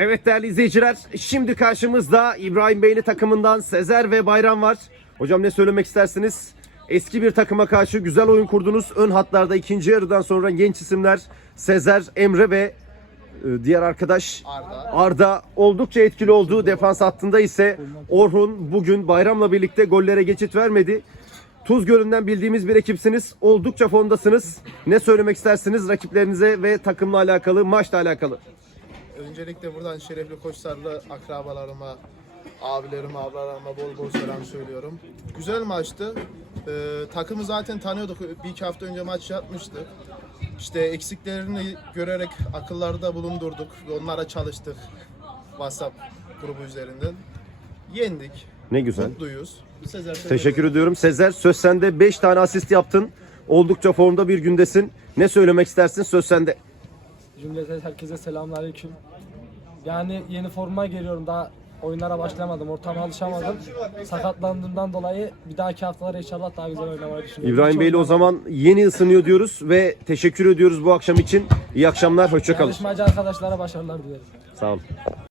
Evet değerli izleyiciler, şimdi karşımızda İbrahim Beyli takımından Sezer ve Bayram var. Hocam ne söylemek istersiniz? Eski bir takıma karşı güzel oyun kurdunuz. Ön hatlarda ikinci yarıdan sonra genç isimler Sezer, Emre ve e, diğer arkadaş Arda. Arda oldukça etkili oldu. Defans hattında ise Orhun bugün Bayram'la birlikte gollere geçit vermedi. Tuz Gölü'nden bildiğimiz bir ekipsiniz. Oldukça formdasınız. Ne söylemek istersiniz rakiplerinize ve takımla alakalı, maçla alakalı? Öncelikle buradan şerefli koçlarla akrabalarıma, abilerime, ablalarıma bol bol selam söylüyorum. Güzel maçtı. Ee, takımı zaten tanıyorduk. Bir iki hafta önce maç yapmıştık. İşte eksiklerini görerek akıllarda bulundurduk ve onlara çalıştık. WhatsApp grubu üzerinden. Yendik. Ne güzel. Mutluyuz. Sezer- Teşekkür ediyorum. Sezer söz sende 5 tane asist yaptın. Oldukça formda bir gündesin. Ne söylemek istersin? Söz sende. Cümleten herkese selamünaleyküm. Yani yeni forma geliyorum daha oyunlara başlamadım, ortama alışamadım. Sakatlandığımdan dolayı bir dahaki haftalara inşallah daha güzel oynamayı düşünüyorum. İbrahim Hiç Beyli o zaman yeni ısınıyor diyoruz ve teşekkür ediyoruz bu akşam için. İyi akşamlar, hoşçakalın. Yarışmacı arkadaşlara başarılar dilerim. Sağ olun.